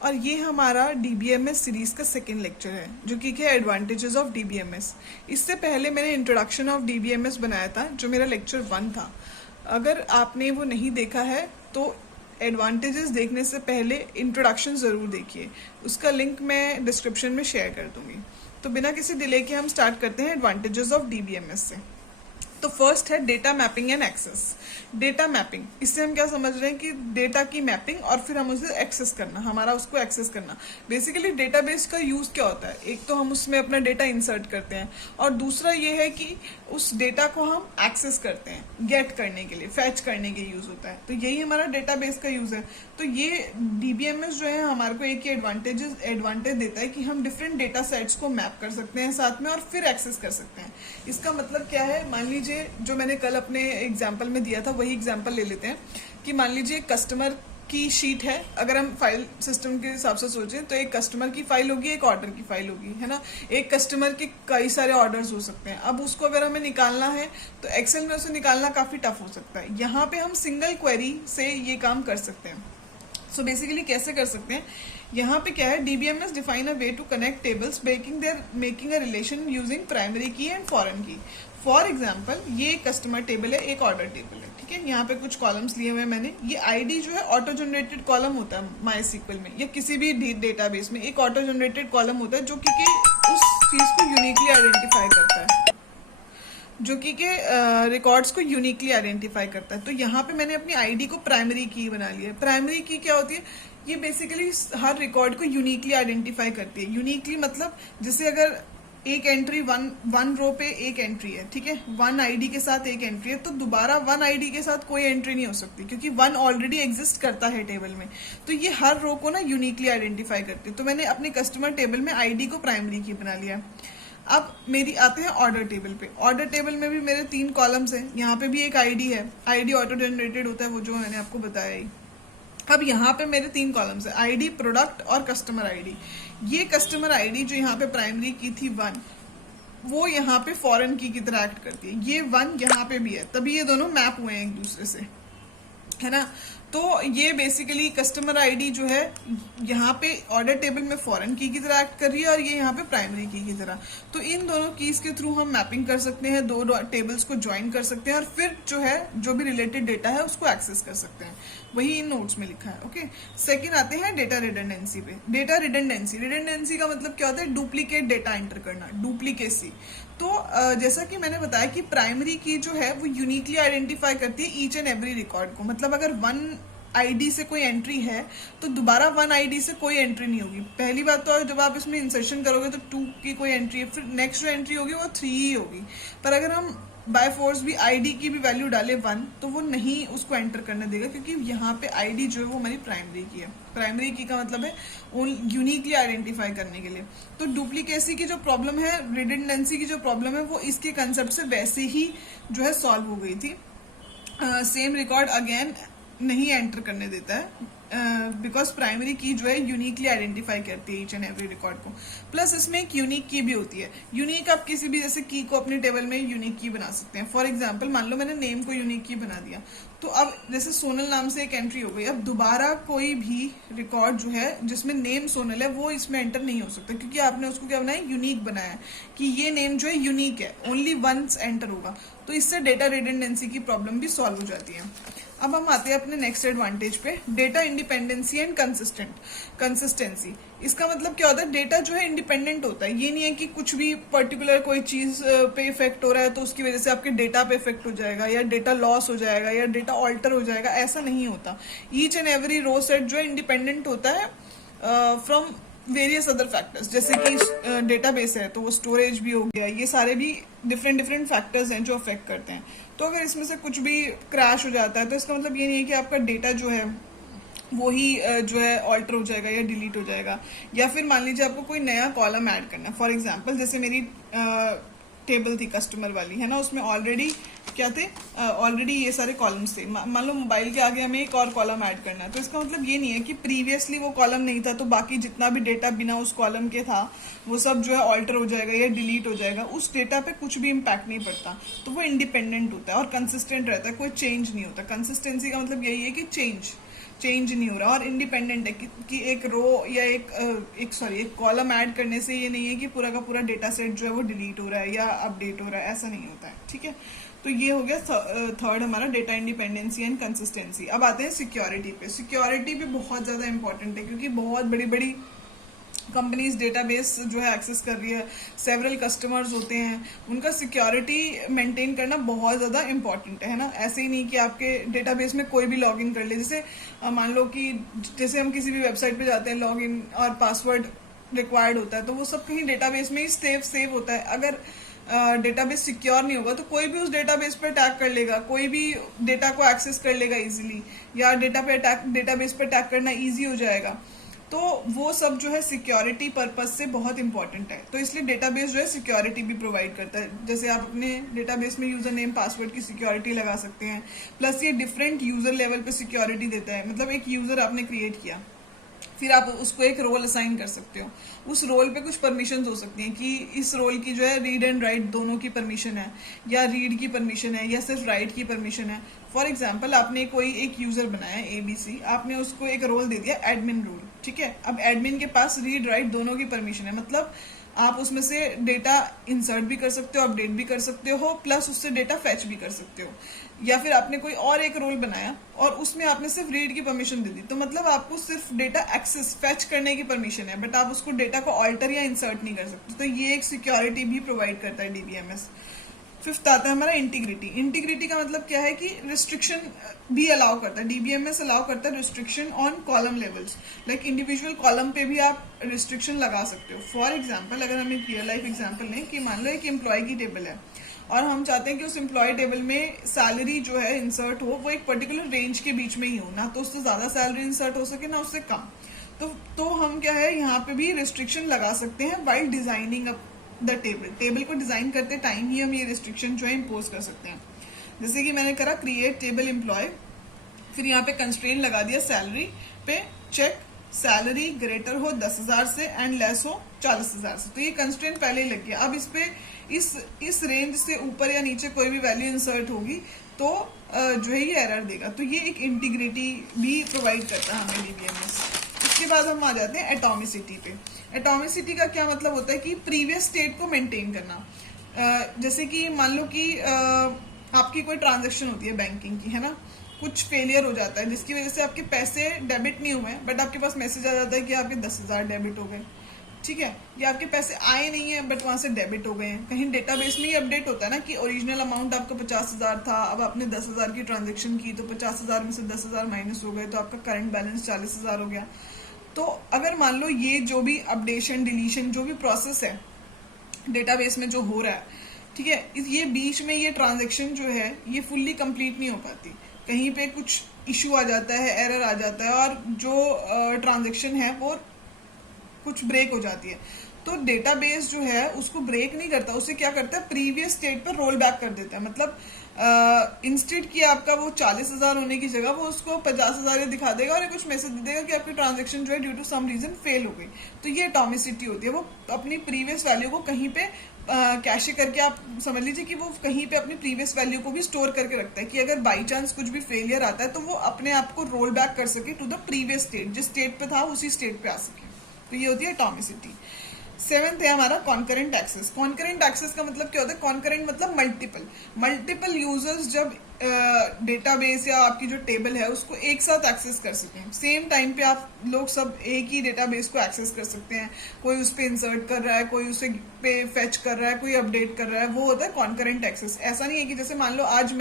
और ये हमारा डीबीएमएस सीरीज का सेकेंड लेक्चर है, जो कि है एडवांटेजेस ऑफ डीबीएमएस। इससे पहले मैंने इंट्रोडक्शन ऑफ डीबीएमएस बनाया था, जो मेरा लेक्चर 1 था। अगर आपने वो नहीं देखा है तो एडवांटेजेस देखने से पहले इंट्रोडक्शन ज़रूर देखिए, उसका लिंक मैं डिस्क्रिप्शन में शेयर कर दूंगी। तो बिना किसी डिले के हम स्टार्ट करते हैं एडवांटेजेस ऑफ डीबीएमएस से। तो फर्स्ट है data mapping and access. Data mapping, इससे हम क्या समझ रहे हैं कि डेटा की मैपिंग और फिर हम उसे एक्सेस करना, हमारा उसको एक्सेस करना। बेसिकली डेटाबेस का यूज क्या होता है, एक तो हम उसमें अपना डेटा इंसर्ट करते हैं और दूसरा ये है कि उस डेटा को हम एक्सेस करते हैं, गेट करने के लिए, फैच करने के यूज होता है। तो यही हमारा डेटाबेस का यूज है। तो ये डीबीएमएस जो है हमारे को एक ही एडवांटेज देता है कि हम डिफरेंट डेटा सेट्स को मैप कर सकते हैं साथ में और फिर एक्सेस कर सकते हैं। इसका मतलब क्या है, मान लीजिए जो मैंने कल अपने एग्जाम्पल में दिया था वही एग्जाम्पल ले लेते हैं कि मान लीजिए कस्टमर की शीट है। अगर हम फाइल सिस्टम के हिसाब से सोचें तो एक कस्टमर की फाइल होगी, एक ऑर्डर की फाइल होगी, है ना। एक कस्टमर के कई सारे ऑर्डर्स हो सकते हैं। अब उसको अगर हमें निकालना है तो एक्सेल में उसे निकालना काफी टफ हो सकता है। यहाँ पे हम सिंगल क्वेरी से ये काम कर सकते हैं। सो बेसिकली कैसे कर सकते हैं, यहाँ पे क्या है, DBMS define a way to connect tables making a relation using primary key and foreign key. For example, ये एक कस्टमर टेबल है, एक ऑर्डर टेबल है, ठीक है। यहाँ पे कुछ कॉलम्स लिए हुए हैं मैंने। ये आईडी जो है ऑटो जनरेटेड कॉलम होता है माईएसक्यूएल में या किसी भी डेटाबेस में। एक ऑटो जनरेटेड कॉलम होता है जो कि उस चीज को यूनिकली आइडेंटिफाई करता है, जो कि रिकॉर्ड्स को यूनिकली आइडेंटिफाई करता है। तो यहाँ पे मैंने अपनी आईडी को प्राइमरी की बना लिया है। प्राइमरी की क्या होती है, ये बेसिकली हर रिकॉर्ड को यूनिकली आइडेंटिफाई करती है। यूनिकली मतलब जैसे अगर एक एंट्री वन रो पे एक एंट्री है, ठीक है, 1 आईडी के साथ एक एंट्री है, तो दोबारा 1 आईडी के साथ कोई एंट्री नहीं हो सकती क्योंकि 1 ऑलरेडी एग्जिस्ट करता है टेबल में। तो ये हर रो को ना यूनिकली आइडेंटिफाई करती है। तो मैंने अपने कस्टमर टेबल में आईडी को प्राइमरी की बना लिया। अब मेरी आते हैं ऑर्डर टेबल पे। ऑर्डर टेबल में भी मेरे 3 कॉलम्स हैं। यहाँ पे भी एक आईडी है, आईडी ऑटो जनरेटेड होता है, वो जो मैंने आपको बताया ही। अब यहाँ पे मेरे 3 कॉलम्स है, आईडी, प्रोडक्ट और कस्टमर आईडी। ये कस्टमर आईडी जो यहाँ पे प्राइमरी की थी 1, वो यहाँ पे फॉरेन की तरह एक्ट करती है। ये 1 यहाँ पे भी है, तभी ये दोनों मैप हुए हैं एक दूसरे से, है ना। तो ये बेसिकली कस्टमर आईडी जो है यहाँ पे ऑर्डर टेबल में फॉरेन की तरह एक्ट कर रही है और ये यहाँ पे प्राइमरी की तरह। तो इन दोनों कीज के थ्रू हम मैपिंग कर सकते हैं, 2 टेबल्स को ज्वाइन कर सकते हैं और फिर जो है जो भी रिलेटेड डेटा है उसको एक्सेस कर सकते हैं। वही इन नोट्स में लिखा है। ओके, सेकेंड आते हैं डेटा रिडंडेंसी पे। डेटा रिडंडेंसी का मतलब क्या होता है, डुप्लीकेट डेटा एंटर करना, डुप्लीकेसी। तो जैसा कि मैंने बताया कि प्राइमरी की जो है वो यूनिकली आइडेंटिफाई करती है ईच एंड एवरी रिकॉर्ड को। मतलब अगर 1 आईडी से कोई एंट्री है तो दोबारा 1 आईडी से कोई एंट्री नहीं होगी। पहली बात तो जब आप इसमें इंसर्शन करोगे तो 2 की कोई एंट्री है, फिर नेक्स्ट जो एंट्री होगी वो 3 ही होगी। पर अगर हम बाय फोर्स भी आईडी की भी वैल्यू डाले 1 तो वो नहीं उसको एंटर करने देगा, क्योंकि यहाँ पे आईडी जो है वो हमारी प्राइमरी की है। प्राइमरी की का मतलब है यूनिकली आइडेंटिफाई करने के लिए। तो डुप्लीकेसी की जो प्रॉब्लम है, रिडंडेंसी की जो प्रॉब्लम है, वो इसके कंसेप्ट से वैसे ही जो है सॉल्व हो गई थी। सेम रिकॉर्ड अगेन नहीं एंटर करने देता है बिकॉज प्राइमरी की जो है यूनिकली आइडेंटिफाई करती है ईच एंड एवरी रिकॉर्ड को। प्लस इसमें एक यूनिक की भी होती है। यूनिक आप किसी भी जैसे की को अपने टेबल में यूनिक की बना सकते हैं। फॉर एग्जांपल मान लो मैंने नेम को यूनिक की बना दिया, तो अब जैसे सोनल नाम से एक एंट्री हो गई, अब दोबारा कोई भी रिकॉर्ड जो है जिसमें नेम सोनल है वो इसमें एंटर नहीं हो सकता, क्योंकि आपने उसको क्या बनाया, यूनिक बनाया है कि ये नेम जो है यूनिक है, ओनली वंस एंटर होगा। तो इससे डेटा रिडंडेंसी की प्रॉब्लम भी सॉल्व हो जाती है। अब हम आते हैं अपने नेक्स्ट एडवांटेज पे, डेटा इंडिपेंडेंसी एंड कंसिस्टेंसी। इसका मतलब क्या होता है, डेटा जो है इंडिपेंडेंट होता है। ये नहीं है कि कुछ भी पर्टिकुलर कोई चीज पे इफेक्ट हो रहा है तो उसकी वजह से आपके डेटा पे इफेक्ट हो जाएगा या डेटा लॉस हो जाएगा या डेटा ऑल्टर हो जाएगा, ऐसा नहीं होता। Each and every row set जो है इंडिपेंडेंट होता है फ्रॉम वेरियस अदर फैक्टर्स। जैसे कि डेटाबेस है तो वो स्टोरेज भी हो गया, ये सारे भी डिफरेंट फैक्टर्स हैं जो अफेक्ट करते हैं। तो अगर इसमें से कुछ भी क्रैश हो जाता है तो इसका मतलब ये नहीं है कि आपका डेटा जो है वो ही जो है ऑल्टर हो जाएगा या डिलीट हो जाएगा। या फिर मान लीजिए आपको कोई नया कॉलम ऐड करना है। फॉर एग्जांपल जैसे मेरी टेबल थी कस्टमर वाली, है ना, उसमें ऑलरेडी क्या थे, ऑलरेडी ये सारे कॉलम्स थे। मान लो मोबाइल के आगे हमें एक और कॉलम ऐड करना है, तो इसका मतलब ये नहीं है कि प्रीवियसली वो कॉलम नहीं था तो बाकी जितना भी डेटा बिना उस कॉलम के था वो सब जो है ऑल्टर हो जाएगा या डिलीट हो जाएगा। उस डेटा पे कुछ भी इम्पैक्ट नहीं पड़ता। तो वो इंडिपेंडेंट होता है और कंसिस्टेंट रहता है, कोई चेंज नहीं होता। कंसिस्टेंसी का मतलब यही है कि चेंज नहीं हो रहा और इंडिपेंडेंट है कि एक रो या एक कॉलम ऐड करने से ये नहीं है कि पूरा का पूरा डेटा सेट जो है वो डिलीट हो रहा है या अपडेट हो रहा है, ऐसा नहीं होता है। ठीक है, तो ये हो गया थर्ड हमारा डेटा इंडिपेंडेंसी एंड कंसिस्टेंसी। अब आते हैं सिक्योरिटी पे। सिक्योरिटी भी बहुत ज़्यादा इंपॉर्टेंट है क्योंकि बहुत बड़ी बड़ी कंपनीज डेटाबेस जो है एक्सेस कर रही है, सेवरल कस्टमर्स होते हैं, उनका सिक्योरिटी मेंटेन करना बहुत ज़्यादा इंपॉर्टेंट है ना। ऐसे ही नहीं कि आपके डेटाबेस में कोई भी लॉगिन कर ले। जैसे मान लो कि जैसे हम किसी भी वेबसाइट पे जाते हैं, लॉगिन और पासवर्ड रिक्वायर्ड होता है, तो वो सब कहीं डेटाबेस में ही सेव होता है। अगर डेटाबेस सिक्योर नहीं होगा तो कोई भी उस डेटाबेस पर अटैक कर लेगा, कोई भी डेटा को एक्सेस कर लेगा इजीली, या डेटाबेस पर अटैक करना इजी हो जाएगा। तो वो सब जो है सिक्योरिटी पर्पस से बहुत इंपॉर्टेंट है। तो इसलिए डेटाबेस जो है सिक्योरिटी भी प्रोवाइड करता है। जैसे आप अपने डेटाबेस में यूजर नेम पासवर्ड की सिक्योरिटी लगा सकते हैं, प्लस ये डिफरेंट यूजर लेवल पे सिक्योरिटी देता है। मतलब एक यूजर आपने क्रिएट किया, फिर आप उसको एक रोल असाइन कर सकते हो। उस रोल पे कुछ परमिशंस हो सकती हैं कि इस रोल की जो है रीड एंड राइट दोनों की परमिशन है, या रीड की परमिशन है, या सिर्फ राइट की परमिशन है। फॉर एग्जाम्पल, आपने कोई एक यूजर बनाया ABC, आपने उसको एक रोल दे दिया एडमिन रोल। ठीक है, अब एडमिन के पास रीड राइट दोनों की परमिशन है, मतलब आप उसमें से डेटा इंसर्ट भी कर सकते हो, अपडेट भी कर सकते हो, प्लस उससे डेटा फैच भी कर सकते हो। या फिर आपने कोई और एक रोल बनाया और उसमें आपने सिर्फ रीड की परमिशन दे दी, तो मतलब आपको सिर्फ डेटा एक्सेस फैच करने की परमिशन है, बट आप उसको डेटा को ऑल्टर या इंसर्ट नहीं कर सकते। तो ये एक सिक्योरिटी भी प्रोवाइड करता है DBMS। फिफ्थ आता है हमारा इंटीग्रिटी। इंटीग्रिटी का मतलब क्या है कि रिस्ट्रिक्शन भी अलाउ करता है। DBMS अलाउ करता है restriction on column levels, like individual column पे भी आप रिस्ट्रिक्शन लगा सकते हो। फॉर एग्जांपल, अगर हम एक रियल लाइफ एग्जांपल लें कि मान लो एक एम्प्लॉय की टेबल है और हम चाहते हैं कि उस एम्प्लॉय टेबल में सैलरी जो है इंसर्ट हो वो एक पर्टिकुलर रेंज के बीच में ही हो, ना तो उससे ज़्यादा सैलरी इंसर्ट हो सके ना उससे कम। तो हम क्या है यहाँ पे भी रिस्ट्रिक्शन लगा सकते हैं वाइल डिजाइनिंग द टेबल को डिजाइन करते टाइम ही हम ये रिस्ट्रिक्शन जो है इम्पोज कर सकते हैं। जैसे कि मैंने करा क्रिएट टेबल एम्प्लॉय, फिर यहाँ पे कंस्ट्रेंट लगा दिया सैलरी पे, चेक सैलरी ग्रेटर हो 10,000 से एंड लेस हो 40,000 से। तो ये कंस्ट्रेंट पहले ही लग गया। अब इस पे इस रेंज से ऊपर या नीचे कोई भी वैल्यू इंसर्ट होगी तो जो है ये एरर देगा। तो ये एक इंटीग्रिटी भी प्रोवाइड करता है हमें DBMS। इसके बाद हम आ जाते हैं एटॉमिसिटी पे। एटॉमिसिटी का क्या मतलब होता है कि प्रीवियस स्टेट को मेंटेन करना। जैसे कि मान लो कि आपकी कोई ट्रांजैक्शन होती है बैंकिंग की, है ना, कुछ फेलियर हो जाता है जिसकी वजह से आपके पैसे डेबिट नहीं हुए, बट आपके पास मैसेज आ जाता है कि आपके 10,000 डेबिट हो गए। ठीक है, या आपके पैसे आए नहीं है बट वहां से डेबिट हो गए हैं। कहीं डेटाबेस में ही अपडेट होता है ना कि ओरिजिनल अमाउंट आपका 50,000 था, अब आपने 10,000 की ट्रांजेक्शन की तो 50,000 में से 10,000 माइनस हो गए, तो आपका करंट बैलेंस 40,000 हो गया। तो अगर मान लो ये जो भी अपडेशन डिलीशन जो भी प्रोसेस है डेटाबेस में जो हो रहा है, ठीक है, ये बीच में ये ट्रांजेक्शन जो है ये फुल्ली कंप्लीट नहीं हो पाती, कहीं पे कुछ इशू आ जाता है, एरर आ जाता है और जो ट्रांजेक्शन है वो कुछ ब्रेक हो जाती है। तो डेटाबेस जो है उसको ब्रेक नहीं करता, उसे क्या करता है प्रीवियस स्टेट पर रोल बैक कर देता है। मतलब इंस्टेड कि आपका वो 40,000 होने की जगह वो उसको 50,000 दिखा देगा और कुछ मैसेज दे देगा कि आपकी ट्रांजेक्शन जो है due to some reason fail हो गई। तो ये एटॉमिसिटी होती है, वो अपनी प्रीवियस वैल्यू को कहीं पे कैशे करके, आप समझ लीजिए कि वो कहीं पे अपनी प्रीवियस वैल्यू को भी स्टोर करके रखता है कि अगर बाई चांस कुछ भी फेलियर आता है तो वो अपने आप को रोल बैक कर सके टू द प्रीवियस स्टेट, जिस स्टेट पे था उसी स्टेट पे आ सके। तो ये होती है एटॉमिसिटी। सेवेंथ है हमारा कॉन्करेंट एक्सेस। कॉन्करेंट एक्सेस का मतलब क्या होता है? कॉन्करेंट मतलब मल्टीपल यूजर्स जब डेटाबेस या आपकी जो टेबल है उसको एक साथ एक्सेस कर सकें, सेम टाइम पे आप लोग सब एक ही डेटाबेस को एक्सेस कर सकते हैं। कोई उस पर इंसर्ट कर रहा है, कोई उसे पे फेच कर रहा है, कोई अपडेट कर रहा है, वो होता है कॉन्करेंट एक्सेस। ऐसा नहीं है कि जैसे मान लो आज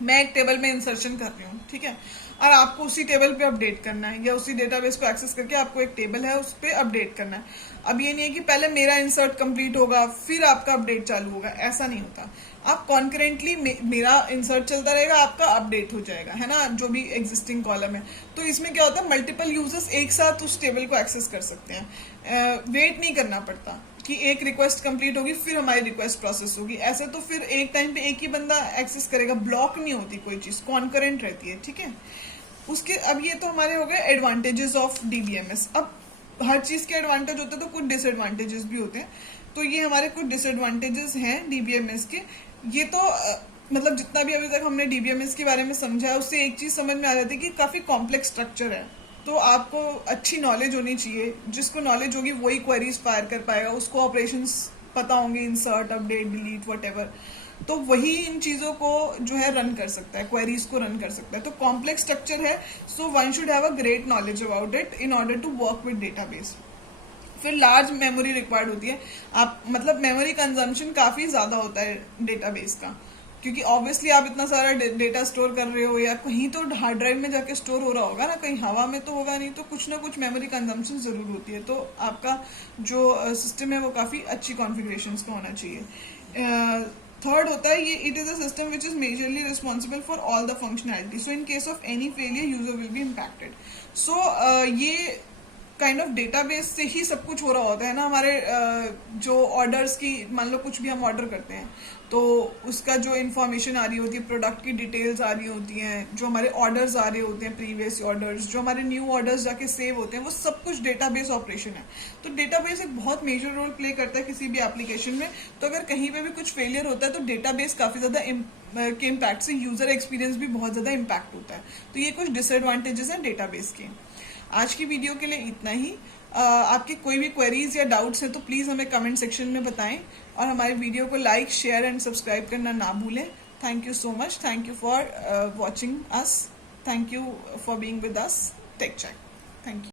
मैं एक टेबल में इंसर्शन कर रही हूँ, ठीक है, और आपको उसी टेबल पे अपडेट करना है या उसी डेटाबेस को एक्सेस करके आपको एक टेबल है उस पर अपडेट करना है। अब ये नहीं है कि पहले मेरा इंसर्ट कंप्लीट होगा फिर आपका अपडेट चालू होगा, ऐसा नहीं होता। आप कॉन्करेंटली मेरा इंसर्ट चलता रहेगा, आपका अपडेट हो जाएगा, है ना, जो भी एग्जिस्टिंग कॉलम है। तो इसमें क्या होता है, मल्टीपल यूजर्स एक साथ उस टेबल को एक्सेस कर सकते हैं। वेट नहीं करना पड़ता कि एक रिक्वेस्ट कंप्लीट होगी फिर हमारी रिक्वेस्ट प्रोसेस होगी, ऐसे तो फिर एक टाइम पे एक ही बंदा एक्सेस करेगा, ब्लॉक नहीं होती कोई चीज, कॉन्करेंट रहती है। ठीक है, उसके अब ये तो हमारे हो गए एडवांटेजेस ऑफ डीबीएमएस। अब हर चीज के एडवांटेज होते हैं तो कुछ डिसएडवांटेजेस भी होते हैं, तो ये हमारे कुछ डिसएडवांटेजेस हैं डीबीएमएस के। ये तो मतलब जितना भी अभी तक हमने डीबीएमएस के बारे में समझा है उससे एक चीज समझ में आ जाती है कि काफी कॉम्प्लेक्स स्ट्रक्चर है। तो आपको अच्छी नॉलेज होनी चाहिए, जिसको नॉलेज होगी वही क्वेरीज फायर कर पाएगा, उसको ऑपरेशंस पता होंगे, इंसर्ट, अपडेट, डिलीट, व्हाटएवर। तो वही इन चीजों को जो है रन कर सकता है, क्वेरीज को रन कर सकता है। तो कॉम्प्लेक्स स्ट्रक्चर है, so one should have a great knowledge about it in order to work with database. फिर लार्ज मेमोरी रिक्वायर्ड होती है। आप मतलब मेमोरी कंजम्पशन काफी ज्यादा होता है डेटाबेस का, क्योंकि ऑब्वियसली आप इतना सारा डेटा स्टोर कर रहे हो, या कहीं तो हार्ड ड्राइव में जाके स्टोर हो रहा होगा ना, कहीं हवा में तो होगा नहीं, तो कुछ ना कुछ मेमोरी कंजम्पशन जरूर होती है। तो आपका जो सिस्टम है वो काफी अच्छी कॉन्फ़िगरेशन का होना चाहिए। थर्ड होता है ये, it is a system which is majorly responsible for all the functionality, so in case of any failure user will be impacted. So ये काइंड ऑफ डेटाबेस से ही सब कुछ हो रहा होता है ना। हमारे जो ऑर्डर्स की, मान लो कुछ भी हम ऑर्डर करते हैं तो उसका जो इन्फॉर्मेशन आ रही होती है, प्रोडक्ट की डिटेल्स आ रही होती हैं, जो हमारे ऑर्डर्स आ रहे होते हैं, प्रीवियस ऑर्डर्स, जो हमारे न्यू ऑर्डर्स जाके सेव होते हैं, वो सब कुछ डेटाबेस ऑपरेशन है। तो डेटाबेस एक बहुत मेजर रोल प्ले करता है किसी भी एप्लीकेशन में। तो अगर कहीं पे भी कुछ फेलियर होता है तो डेटाबेस काफी ज्यादा के इम्पैक्ट से यूजर एक्सपीरियंस भी बहुत ज्यादा इम्पैक्ट होता है। तो ये कुछ डिसएडवांटेजेस हैं डेटाबेस के। आज की वीडियो के लिए इतना ही। आपके कोई भी क्वेरीज या डाउट्स हैं तो प्लीज़ हमें कमेंट सेक्शन में बताएं, और हमारे वीडियो को लाइक, शेयर एंड सब्सक्राइब करना ना भूलें। Thank you so much, thank you for watching us, thank you for being with us. Tech check, thank you.